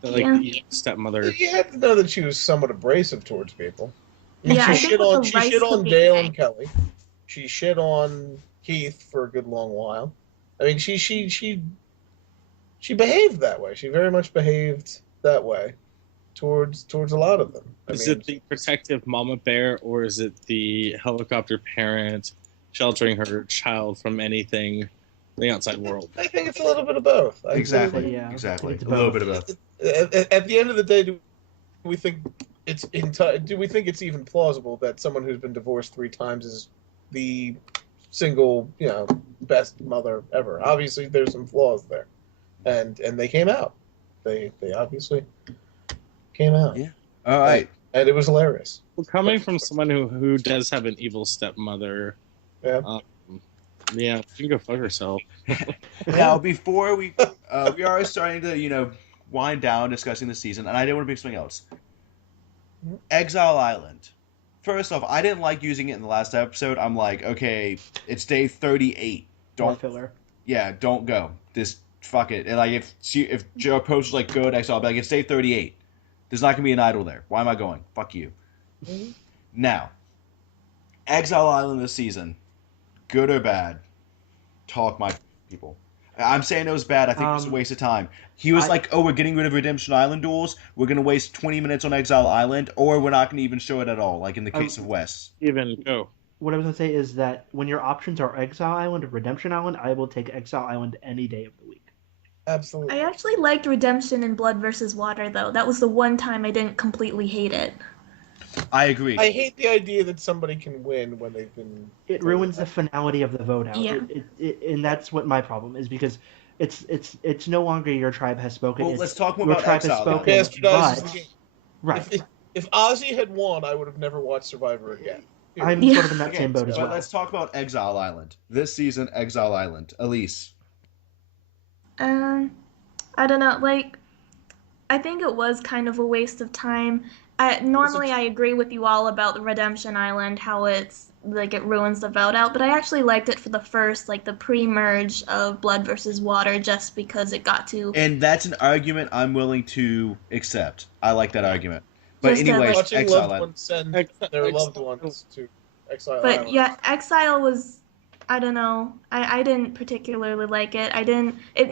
The stepmother. You had to know that she was somewhat abrasive towards people. I mean, Yeah, she shit on Dale thing. and Kelly. She shit on Keith for a good long while. I mean, she behaved that way. She very much behaved that way towards a lot of them. Is it the protective mama bear, or is it the helicopter parent sheltering her child from anything in the outside world? I think it's a little bit of both. Exactly. Yeah, Exactly. it's A little both. bit of both. At the end of the day, do we think it's even plausible that someone who's been divorced 3 times is the single, best mother ever? Obviously, there's some flaws there, and they came out. They obviously came out. Yeah. All right. And it was hilarious. Well, coming from someone who does have an evil stepmother, Yeah. She can go fuck herself. Now, before we are starting to wind down discussing the season, and I didn't want to bring something else. Exile Island. First off, I didn't like using it in the last episode. I'm like, okay, it's day 38. Don't filler. Yeah, don't go. Just fuck it. And if Joe Post was go to Exile, I'll be like, it's day 38. There's not gonna be an idol there. Why am I going? Fuck you. Mm-hmm. Now, Exile Island this season, good or bad? Talk, my people. I'm saying it was bad. I think it was a waste of time. He was we're getting rid of Redemption Island duels. We're going to waste 20 minutes on Exile Island, or we're not going to even show it at all, like in the case of Wes. Even go. What I was going to say is that when your options are Exile Island or Redemption Island, I will take Exile Island any day of the week. Absolutely. I actually liked Redemption in Blood versus Water, though. That was the one time I didn't completely hate it. I agree. I hate the idea that somebody can win when they've been... It ruins the finality of the vote out. Yeah. And that's what my problem is, because it's no longer your tribe has spoken. Well, let's talk more your about tribe Exile. has spoken, right. If Ozzy had won, I would have never watched Survivor again. I'm sort of in that same boat as well. Let's talk about Exile Island. This season, Exile Island. Elise. I don't know. I think it was kind of a waste of time. Normally, I agree with you all about the Redemption Island, how it's it ruins the vote out, but I actually liked it for the first, the pre-merge of Blood versus Water, just because it got to... And that's an argument I'm willing to accept. I like that argument. But Just anyways, Watching Exile loved Island. ones send their loved ones to Exile But Island. yeah, Exile was... I don't know. I didn't particularly like it.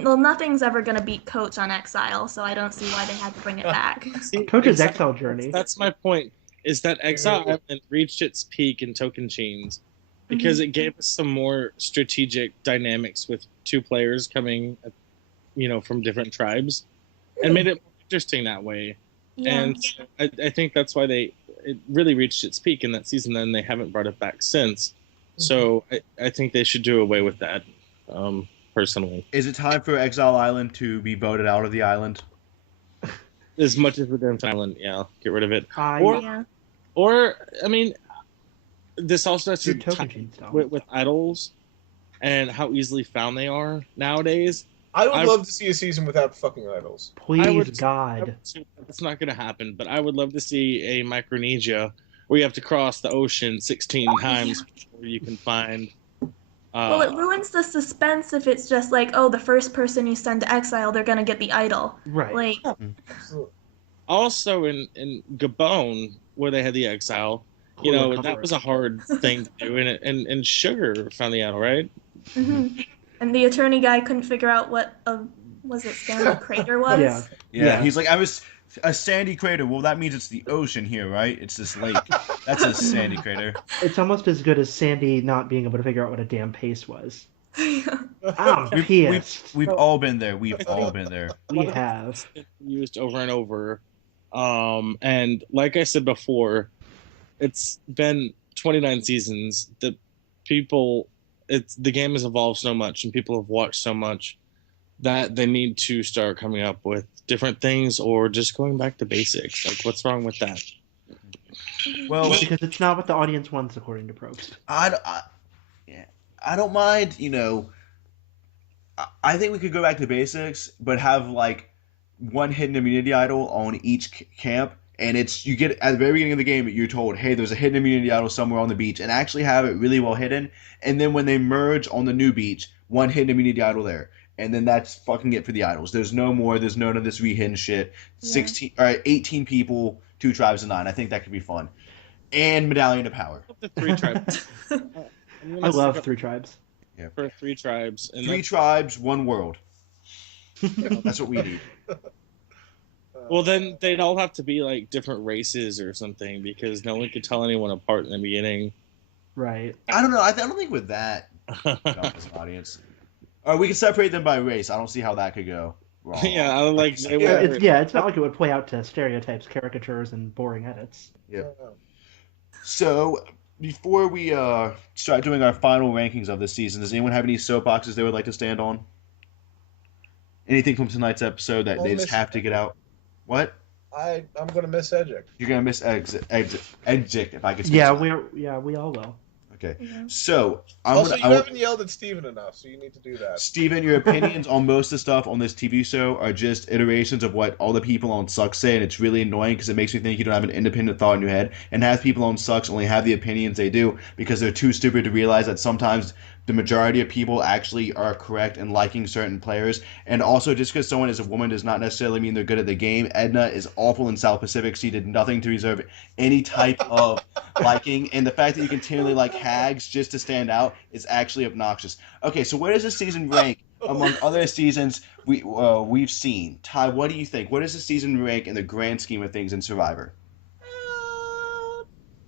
Nothing's ever going to beat Coach on Exile, so I don't see why they had to bring it back. See, Coach's Exile journey. That's my point, is that Exile Island reached its peak in Tocantins because it gave us some more strategic dynamics with 2 players coming, from different tribes, and made it more interesting that way. Yeah. And I think that's why it really reached its peak in that season, and they haven't brought it back since. So I think they should do away with that, personally. Is it time for Exile Island to be voted out of the island? As much as Redemption Island, yeah, get rid of it. Yeah. Or I mean, this also has to Token with idols and how easily found they are nowadays. I would love to see a season without fucking idols. Please, God. It's not going to happen, but I would love to see a Micronesia where you have to cross the ocean 16 times before you can find... well, it ruins the suspense if it's just the first person you send to exile, they're going to get the idol. Right. Also in Gabon, where they had the exile, that was a hard thing to do, and Sugar found the idol, right? Mm-hmm. And the attorney guy couldn't figure out what was it Stanley Crater was? Yeah. He's like, I was a sandy crater. Well, that means it's the ocean here, right? It's this lake. That's a sandy crater. It's almost as good as Sandy not being able to figure out what a damn pace was. I'm pissed. We've all been there. We've all been there. We have. Used over and over. And like I said before, it's been 29 seasons. The game has evolved so much, and people have watched so much that they need to start coming up with different things or just going back to basics. Like, what's wrong with that? Well, because it's not what the audience wants, according to Probst. I don't mind, I think we could go back to basics, but have like one hidden immunity idol on each camp, and you get at the very beginning of the game, you're told, hey, there's a hidden immunity idol somewhere on the beach, and actually have it really well hidden, and then when they merge on the new beach, one hidden immunity idol there, and then that's fucking it for the idols. There's no more. There's none of this re-hidden shit. 18 people, 2 tribes of 9. I think that could be fun, and Medallion of Power. The 3 tribes. I love 3 tribes. Yeah. For 3 tribes. And 3 tribes, 1 world. That's what we need. Well, then they'd all have to be like different races or something, because no one could tell anyone apart in the beginning. Right. I don't know. I don't think with that as an audience. We can separate them by race. I don't see how that could go wrong. Yeah, I like. It's not like it would play out to stereotypes, caricatures, and boring edits. Yeah. So before we start doing our final rankings of this season, does anyone have any soapboxes they would like to stand on? Anything from tonight's episode that they just have to get out? What? I'm gonna miss Edgic. You're gonna miss Exit if I could speak. Yeah, we all will. Okay. Yeah. So You haven't yelled at Steven enough, so you need to do that. Steven, your opinions on most of the stuff on this TV show are just iterations of what all the people on Sucks say, and it's really annoying because it makes me think you don't have an independent thought in your head, and half people on Sucks only have the opinions they do because they're too stupid to realize that sometimes the majority of people actually are correct in liking certain players, and also just because someone is a woman does not necessarily mean they're good at the game. Edna is awful in South Pacific. She did nothing to deserve any type of liking, and the fact that you continually like hags just to stand out is actually obnoxious. Okay, so where does this season rank among other seasons we've seen? Ty, what do you think? Where does this season rank in the grand scheme of things in Survivor?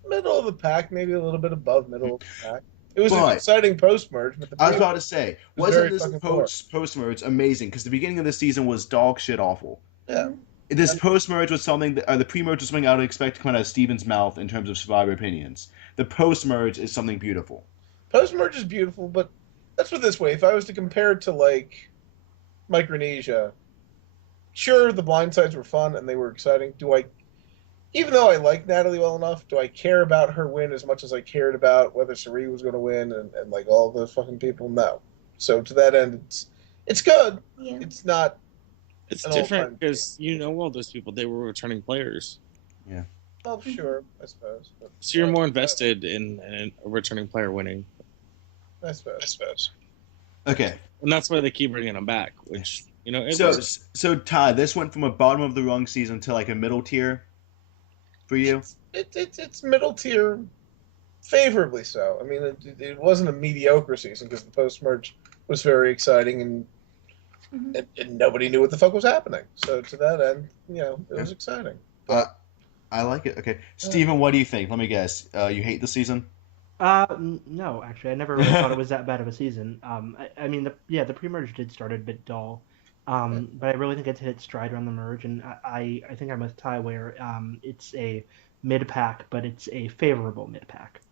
Middle of the pack, maybe a little bit above middle of the pack. It was an exciting post-merge. But I was about to say, wasn't this post-merge amazing? Because the beginning of the season was dog shit awful. Yeah. This post-merge was something, the pre-merge was something I would expect to come out of Steven's mouth in terms of Survivor opinions. The post-merge is something beautiful. Post-merge is beautiful, but let's put it this way. If I was to compare it to, like, Micronesia, sure, the blindsides were fun and they were exciting. Even though I like Natalie well enough, do I care about her win as much as I cared about whether Sari was going to win and like all those fucking people? No. So to that end, it's good. Yeah. It's not. It's different because all those people, they were returning players. Yeah. Well, sure, I suppose. But, so you're more invested in a returning player winning. I suppose. Okay. And that's why they keep bringing them back, which So Ty, this went from a bottom of the rung season to like a middle tier. For you? It's middle tier, favorably so. I mean, it wasn't a mediocre season because the post-merge was very exciting and nobody knew what the fuck was happening. So to that end, it was exciting. I like it. Okay. Steven, what do you think? Let me guess. You hate the season? No, actually. I never really thought it was that bad of a season. I mean, the pre-merge did start a bit dull. But I really think it's hit its stride around the merge, and I think I'm with Ty where it's a mid-pack, but it's a favorable mid-pack.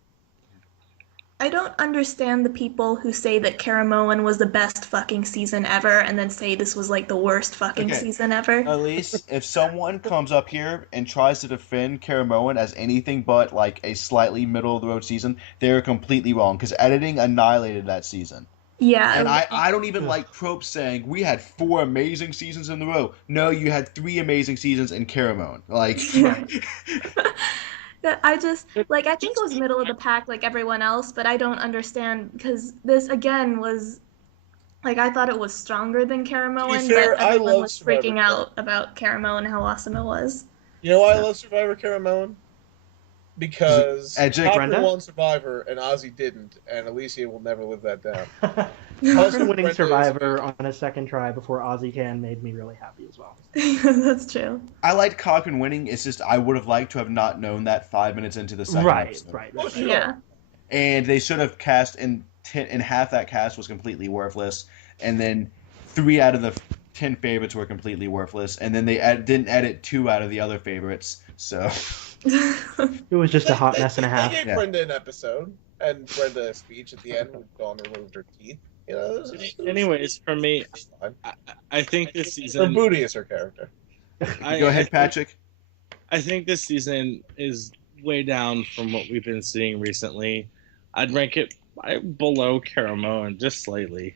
I don't understand the people who say that Karamoan was the best fucking season ever and then say this was like the worst fucking season ever. Elise, if someone comes up here and tries to defend Karamoan as anything but like a slightly middle-of-the-road season, they're completely wrong because editing annihilated that season. Yeah. And I don't even like Probst saying we had 4 amazing seasons in a row. No, you had 3 amazing seasons in Karamoan. Like, I just I think it was middle of the pack like everyone else, but I don't understand because this again was I thought it was stronger than Karamoan, but everyone was freaking out about Karamoan and how awesome it was. You know why I love Survivor Karamoan? Because Hopper won Survivor and Ozzy didn't, and Alicia will never live that down. Winning Survivor on a second try before Ozzy can made me really happy as well. That's true. I liked Cochran winning. It's just I would have liked to have not known that 5 minutes into the second episode. Right. Oh, sure. Yeah. And they should have cast, and and half that cast was completely worthless, and then 3 out of the 10 favorites were completely worthless, and then they didn't edit 2 out of the other favorites. So It was just a hot mess and a half. They gave Yeah. Brenda an episode, and Brenda a speech at the end when Dawn removed her teeth. You know, it was Anyways, for me, fine. I think this Her season. booty is her character. go ahead, Patrick. I think this season is way down from what we've been seeing recently. I'd rank it below Caramoan just slightly.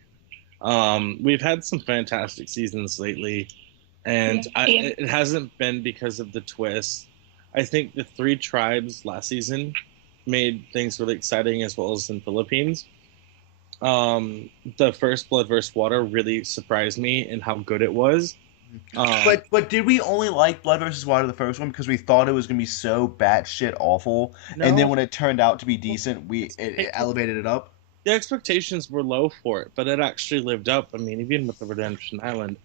We've had some fantastic seasons lately, and it hasn't been because of the twist. I think the 3 tribes last season made things really exciting, as well as in Philippines. The first Blood vs. Water really surprised me in how good it was. But did we only like Blood vs. Water, the first one, because we thought it was gonna be so batshit awful, and then when it turned out to be decent, it elevated it up? The expectations were low for it, but it actually lived up. I mean, even with the Redemption Island,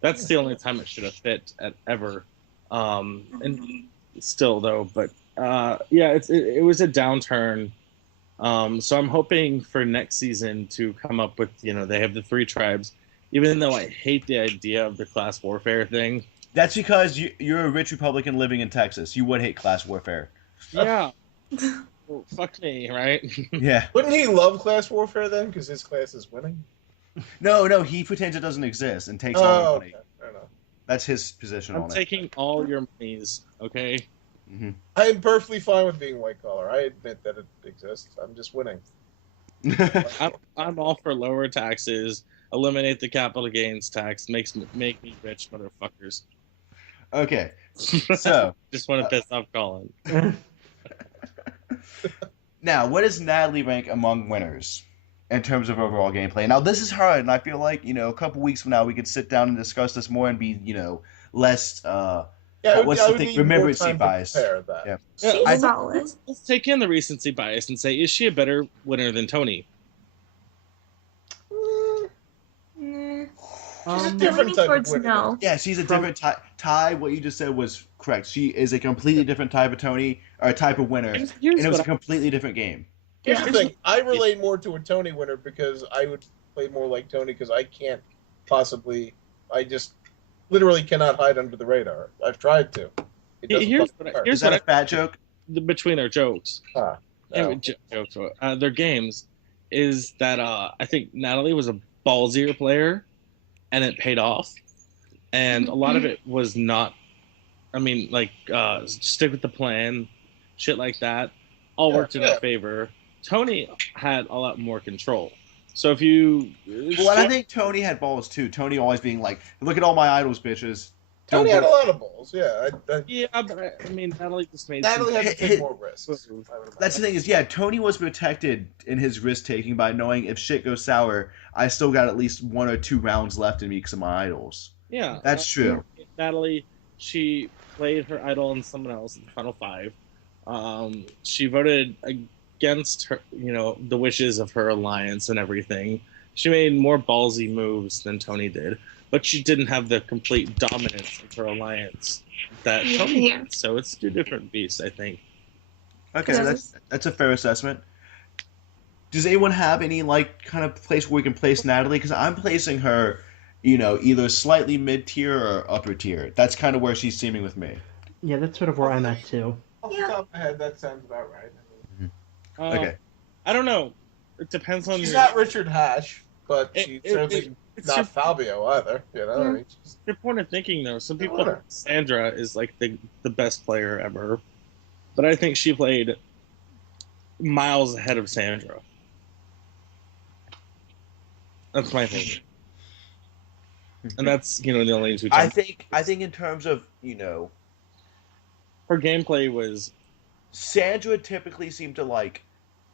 that's the only time it should have fit at ever. And still though, but yeah, it was a downturn. So I'm hoping for next season to come up with, they have the 3 tribes. Even though I hate the idea of the class warfare thing. That's because you're a rich Republican living in Texas. You would hate class warfare. Yeah. Well, fuck me, right? Yeah. Wouldn't he love class warfare then? Because his class is winning? No, he pretends it doesn't exist and takes all the money. Okay. Fair enough. That's his position I'm on taking all your monies, okay? it. I am perfectly fine with being white collar. I admit that it exists. I'm just winning. I'm all for lower taxes, eliminate the capital gains tax, make me rich, motherfuckers. Okay, so Just want to piss off Colin. now, what does Natalie rank among winners in terms of overall gameplay? Now, this is hard, and I feel like, a couple weeks from now we could sit down and discuss this more and be, less, remembrancy bias. That. Yeah. She's solid. Let's take in the recency bias and say, is she a better winner than Tony? She's a different type of winner. No. Yeah, she's a different type. Ty, what you just said was correct. She is a completely different type of Tony, or a type of winner, and it was a completely different game. Here's the thing. I relate more to a Tony winner because I would play more like Tony because I can't possibly... I just literally cannot hide under the radar. I've tried to. It doesn't Here's fucking work. Is that a fat joke? Between our jokes. No. Jokes, their games, is that I think Natalie was a ballsier player, and it paid off. And a lot of it was not, stick with the plan, shit like that, all worked in her favor. Tony had a lot more control. So if you... Well, I think Tony had balls too. Tony always being like, look at all my idols, bitches. Tony had a lot of balls, yeah. Yeah, but Natalie just made... Natalie had to take more risks. That's the thing is, Tony was protected in his risk-taking by knowing if shit goes sour, I still got at least 1 or 2 rounds left in me because of my idols. Yeah. That's true. Natalie, she played her idol in someone else in the Final 5. She voted against her, the wishes of her alliance and everything. She made more ballsy moves than Tony did, but she didn't have the complete dominance of her alliance that Tony did. So it's 2 different beasts, I think. Okay, that's a fair assessment. Does anyone have any kind of place where we can place Natalie? Because I'm placing her, either slightly mid-tier or upper tier. That's kind of where she's seeming with me. Yeah, that's sort of where I'm at too. Off the top of my head, that sounds about right. Okay. I don't know. It depends on. She's not Richard Hash, but she's certainly not Fabio either. She's your point of thinking, though. Some people think Sandra is the best player ever, but I think she played miles ahead of Sandra. That's my thinking, and that's the only two. I think in terms of her gameplay was. Sandra typically seemed to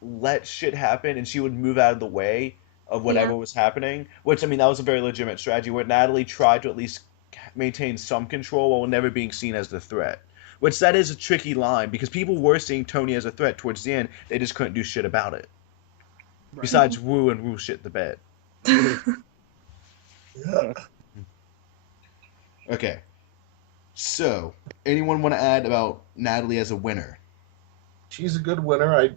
let shit happen, and she would move out of the way of whatever was happening. Which that was a very legitimate strategy. Where Natalie tried to at least maintain some control while never being seen as the threat. Which that is a tricky line because people were seeing Tony as a threat towards the end. They just couldn't do shit about it. Right. Besides woo and woo shit the bed. Okay. So, anyone want to add about Natalie as a winner? She's a good winner. I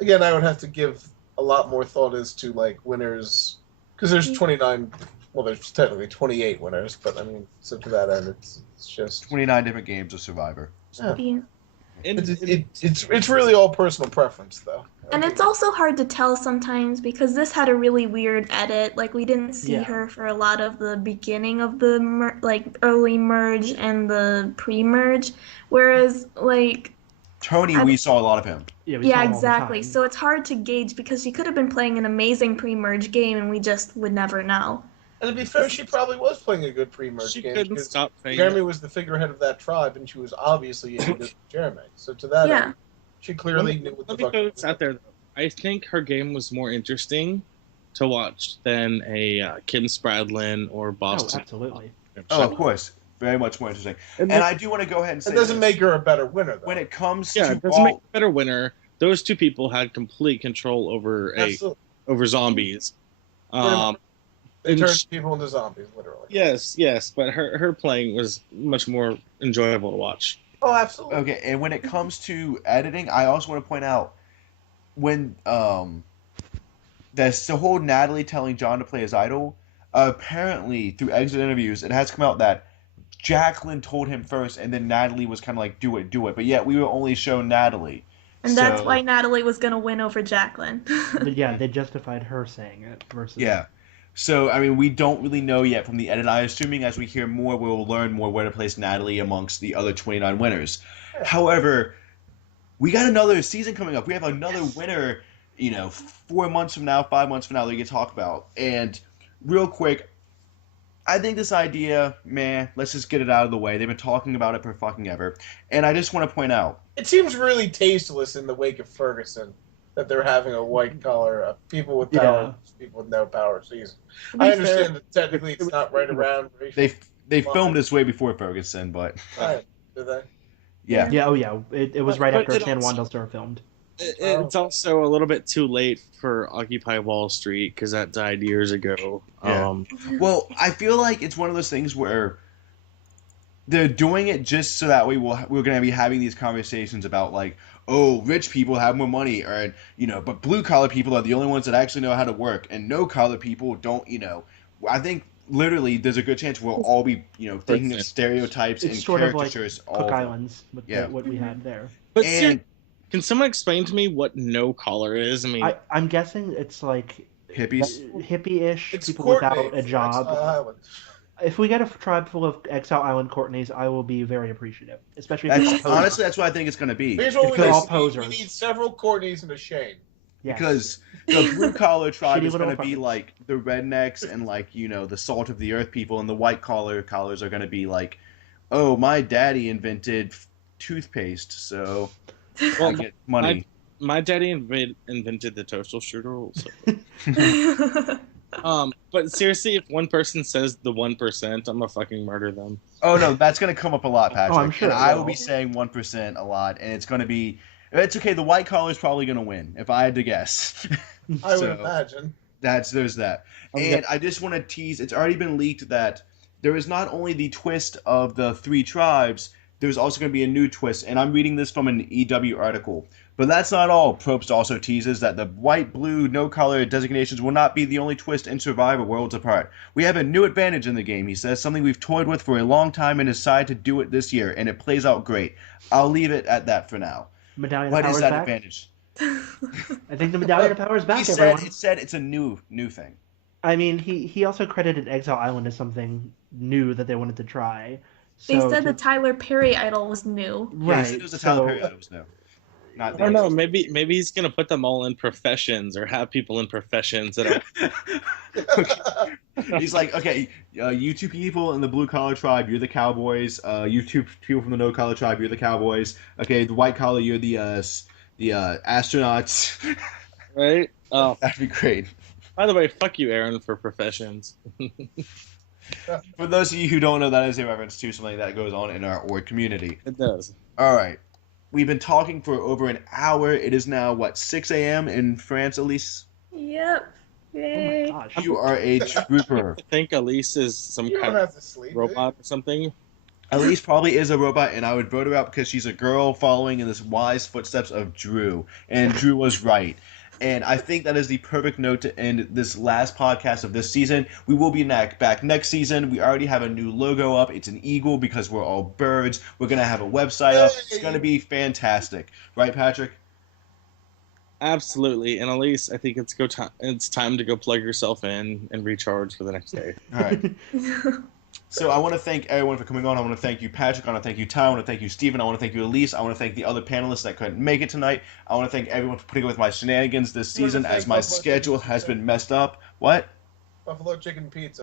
would have to give a lot more thought is to like winners, because there's 29. Well, there's technically 28 winners, but I mean, so to that end, it's just 29 different games of Survivor. Yeah. Yeah. It's really all personal preference, though. And it's also hard to tell sometimes because this had a really weird edit. Like we didn't see her for a lot of the beginning of the early merge and the pre-merge, whereas like Tony, we saw a lot of him. Yeah, we saw him all the exactly. time. So it's hard to gauge because she could have been playing an amazing pre-merge game and we just would never know. And to be fair, she probably was playing a good pre-merge She game. couldn't stop playing. Jeremy was the figurehead of that tribe, and she was obviously in good with Jeremy. So to that end, she clearly knew what the fuck. Let me throw this out there, though. I think her game was more interesting to watch than a Kim Spradlin or Boston. Oh, absolutely. Oh, of course. Very much more interesting. And I do want to go ahead and say it doesn't make her a better winner, though. when it comes Yeah, to it doesn't make a better winner. Those two people had complete control over over zombies. They turned people into zombies, literally. Yes, but her playing was much more enjoyable to watch. Oh, absolutely. Okay, and when it comes to editing, I also want to point out when there's the whole Natalie telling John to play his idol. Apparently, through exit interviews, it has come out that Jacqueline told him first, and then Natalie was kind of like, do it. But yet, we were only shown Natalie. And that's why Natalie was going to win over Jacqueline. But yeah, they justified her saying it versus... Yeah. So, I mean, we don't really know yet from the edit. I'm assuming as we hear more, we'll learn more where to place Natalie amongst the other 29 winners. However, we got another season coming up. We have another winner, 4 months from now, 5 months from now that we can talk about. And real quick, I think this idea, let's just get it out of the way. They've been talking about it for fucking ever. And I just want to point out. It seems really tasteless in the wake of Ferguson that they're having a white-collar, people with power, people with no power season. I understand that technically it's not right around racial. They filmed this way before Ferguson, but... Did they? Yeah. Yeah, oh yeah. It was right after San Juan del Sur filmed. It's also a little bit too late for Occupy Wall Street because that died years ago. Yeah. Well, I feel like it's one of those things where they're doing it just so that way we're going to be having these conversations about like, oh, rich people have more money, or but blue collar people are the only ones that actually know how to work, and no collar people don't. I think literally there's a good chance we'll all be thinking of stereotypes and sort caricatures. Of like Cook Islands with what we had there. But can someone explain to me what no collar is? I mean, I'm guessing it's like hippies, hippie-ish, people without a job. If we get a tribe full of Exile Island Courtneys, I will be very appreciative. Especially if honestly, that's what I think it's going to be. Here's what we need several Courtneys and a Shane. Yes. Because the blue collar tribe is going to be like the rednecks and like the salt of the earth people, and the white collars are going to be like, oh, my daddy invented toothpaste, so I get money. My daddy invented the toaster strudel. So. But seriously, if one person says the 1%, I'm gonna fucking murder them. Oh no, that's gonna come up a lot, Patrick. Oh, I'm sure. And I will be saying 1% a lot, and it's gonna be. It's okay. The white collar is probably gonna win, if I had to guess. I would imagine. There's that, and I just want to tease. It's already been leaked that there is not only the twist of the 3 tribes. There's also going to be a new twist, and I'm reading this from an EW article. But that's not all. Probst also teases that the white, blue, no-color designations will not be the only twist in Survivor Worlds Apart. We have a new advantage in the game, he says, something we've toyed with for a long time and decided to do it this year, and it plays out great. I'll leave it at that for now. Medallion what of is Power's that back? Advantage? I think the Medallion of Power is back, everyone. It said it's a new thing. I mean, he also credited Exile Island as something new that they wanted to try. They said the Tyler Perry idol was new. Right. Yeah, it was the Tyler Perry idol was new. I don't know. Maybe he's gonna put them all in professions or have people in professions that are. He's like, okay, you two people in the blue collar tribe, you're the cowboys. You two people from the no collar tribe, you're the cowboys. Okay, the white collar, you're the astronauts. Right. Oh, that'd be great. By the way, fuck you, Aaron, for professions. For those of you who don't know, that is a reference to something that goes on in our org community. It does. All right. We've been talking for over an hour. It is now, 6 a.m. in France, Elise? Yep. Yay. Oh my gosh. You are a trooper. I think Elise is some kind of robot or something. Elise probably is a robot, and I would vote her out because she's a girl following in the wise footsteps of Drew. And Drew was right. And I think that is the perfect note to end this last podcast of this season. We will be back next season. We already have a new logo up. It's an eagle because we're all birds. We're going to have a website up. It's going to be fantastic. Right, Patrick? Absolutely. And Elise, I think it's time to go plug yourself in and recharge for the next day. All right. So I want to thank everyone for coming on. I want to thank you, Patrick. I want to thank you, Ty. I want to thank you, Stephen. I want to thank you, Elise. I want to thank the other panelists that couldn't make it tonight. I want to thank everyone for putting up with my shenanigans this season as my schedule has been messed up. What? Buffalo chicken pizza.